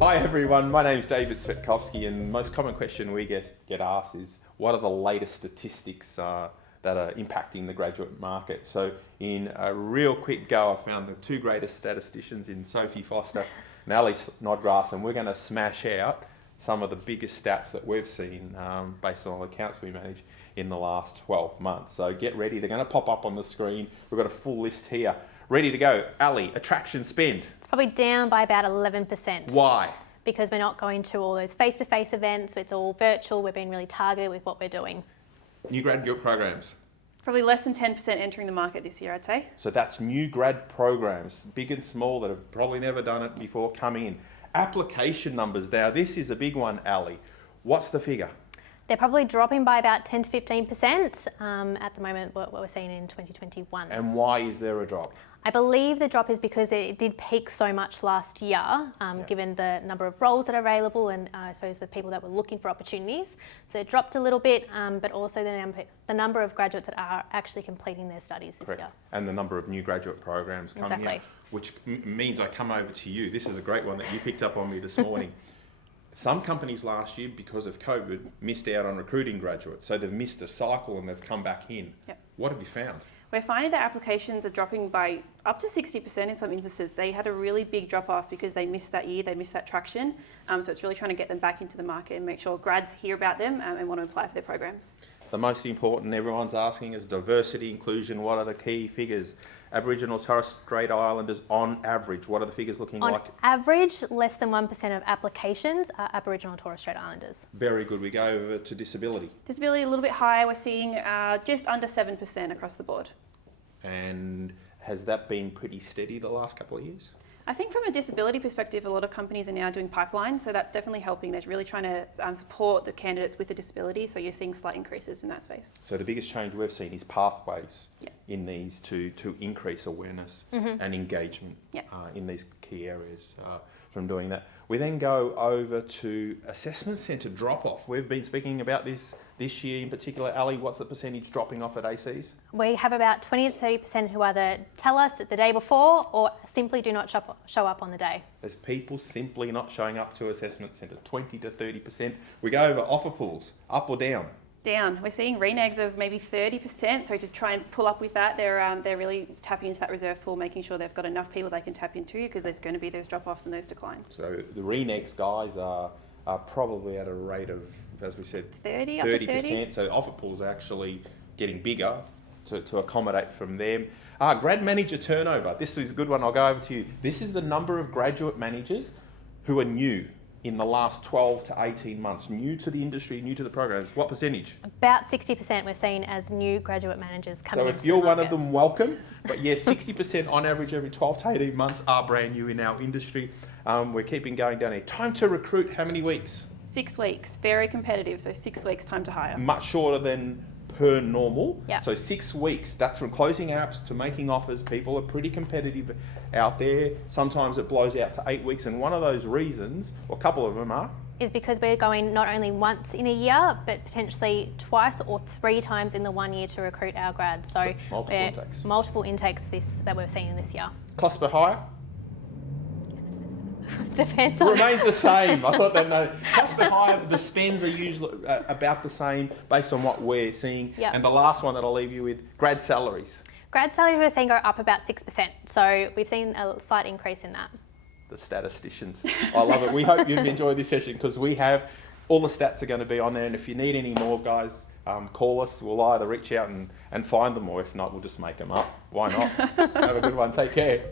Hi everyone, my name's David Svetkovsky, and the most common question we get asked is what are the latest statistics that are impacting the graduate market. So in a real quick go, I found the two greatest statisticians in Sophie Foster and Ali Snodgrass, and we're going to smash out some of the biggest stats that we've seen based on the accounts we manage in the last 12 months. So get ready, they're going to pop up on the screen. We've got a full list here. Ready to go. Ali, attraction spend. It's probably down by about 11%. Why? Because we're not going to all those face-to-face events. It's all virtual. We're being really targeted with what we're doing. New graduate programs. Probably less than 10% entering the market this year, I'd say. So that's new grad programs, big and small, that have probably never done it before, coming in. Application numbers. Now, this is a big one, Ali. What's the figure? They're probably dropping by about 10 to 15% at the moment, what we're seeing in 2021. And why is there a drop? I believe the drop is because it did peak so much last year, given the number of roles that are available and I suppose the people that were looking for opportunities. So it dropped a little bit, but also the number of graduates that are actually completing their studies this year. And the number of new graduate programs coming in, which means I come over to you. This is a great one that you picked up on me this morning. Some companies last year, because of COVID, missed out on recruiting graduates. So they've missed a cycle and they've come back in. Yep. What have you found? We're finding that applications are dropping by up to 60% in some instances. They had a really big drop off because they missed that year, they missed that traction. So it's really trying to get them back into the market and make sure grads hear about them and want to apply for their programs. The most important, everyone's asking, is diversity, inclusion. What are the key figures? Aboriginal Torres Strait Islanders on average, what are the figures looking like? On average, less than 1% of applications are Aboriginal Torres Strait Islanders. Very good. We go over to disability. Disability a little bit higher. We're seeing just under 7% across the board. And has that been pretty steady the last couple of years? I think from a disability perspective, a lot of companies are now doing pipelines, so that's definitely helping. They're really trying to support the candidates with a disability, so you're seeing slight increases in that space. So the biggest change we've seen is pathways in these to increase awareness and engagement in these key areas from doing that. We then go over to assessment centre drop-off. We've been speaking about this year in particular. Ali, what's the percentage dropping off at ACs? We have about 20 to 30% who either tell us the day before or simply do not show up on the day. There's people simply not showing up to assessment centre, 20 to 30%. We go over offer pools, up or down? Down. We're seeing renegs of maybe 30%. So to try and pull up with that, they're really tapping into that reserve pool, making sure they've got enough people they can tap into because there's going to be those drop-offs and those declines. So the renegs guys are probably at a rate of, as we said, 30%. 30%. So offer pools are actually getting bigger to accommodate from them. Grad manager turnover. This is a good one. I'll go over to you. This is the number of graduate managers who are new in the last 12 to 18 months, new to the industry, new to the programs. What percentage? About 60% we're seeing as new graduate managers coming into the market. So if you're one of them, welcome. But yes, 60% on average every 12 to 18 months are brand new in our industry. We're keeping going down here. Time to recruit, how many weeks? 6 weeks, very competitive, so 6 weeks time to hire. Much shorter than per normal. Yep. So 6 weeks, that's from closing apps to making offers. People are pretty competitive out there. Sometimes it blows out to 8 weeks, and one of those reasons, or a couple of them are, is because we're going not only once in a year, but potentially twice or 3 times in the 1 year to recruit our grads. So multiple intakes that we're seeing this year. Cost per hire? Depends It on... remains the same. I thought that no. Cost per hire, the spends are usually about the same based on what we're seeing. Yep. And the last one that I'll leave you with, grad salaries. Grad salaries we're seeing go up about 6%. So we've seen a slight increase in that. The statisticians. I love it. We hope you've enjoyed this session because we have all the stats are going to be on there. And if you need any more, guys, call us. We'll either reach out and find them, or if not, we'll just make them up. Why not? Have a good one. Take care.